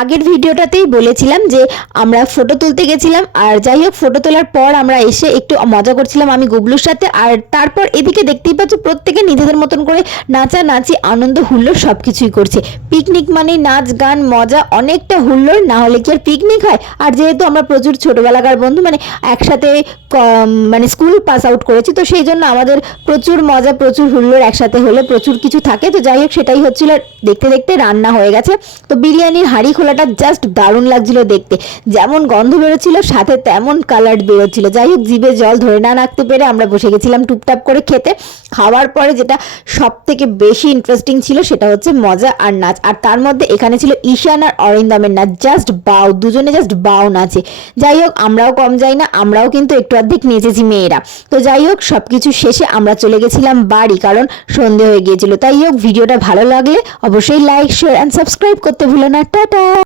আগের ভিডিওটাতেই বলেছিলাম যে আমরা ফটো তুলতে গেছিলাম, আর যাই হোক ফটো তোলার পর আমরা এসে একটু মজা করছিলাম আমি গুবলুর সাথে। আর তারপর এদিকে দেখতেই পাচ্ছ প্রত্যেকে নিজেদের মতন করে নাচানাচি আনন্দ হুল্লোড় সব কিছুই করছে। পিকনিক মানে নাচ গান মজা, অনেকটা হুল্লোড়, না হলে কি আর পিকনিক হয়। আর যেহেতু আমরা প্রচুর ছোটোবেলাকার বন্ধু, মানে একসাথে মানে স্কুল পাস আউট করেছি, তো সেই জন্য আমাদের প্রচুর মজা প্রচুর হুল্লোড় একসাথে হলে প্রচুর কিছু থাকে। তো যাই হোক সেটাই হচ্ছিল। দেখতে দেখতে রান্না হয়ে গেছে। তো বিরিয়ানির হাঁড়ি খোলাটা জাস্ট দারুণ লাগছিল দেখতে, যেমন গন্ধ বেরোচ্ছিল সাথে তেমন কালার বেরোচ্ছিল। যাই হোক জিভে জল ধরে না রাখতে পেরে আমরা বসে গেছিলাম টুপটাপ করে খেতে। খাওয়ার পরে যেটা সব থেকে বেশি ইন্টারেস্টিং ছিল সেটা হচ্ছে মজা আর নাচ। আর তার মধ্যে এখানে ছিল ঈশান আর অরিন্দমের নাচ, জাস্ট বাও, দুজনে জাস্ট বাও নাচে। যাই হোক আমরাও কম যাই না, আমরাও কিন্তু একটু অর্ধেক নেচেছি মেয়েরা। তো যাই হোক সবকিছু শেষে আমরা চলে গেছিলাম বাড়ি, কারণ সন্ধে হয়ে গিয়েছিল। তাই হোক ভিডিওটা ভালো লাগলে অবশ্যই লাইক শেয়ার অ্যান্ড সাবস্ক্রাইব করতে ভুলো না। টাটা।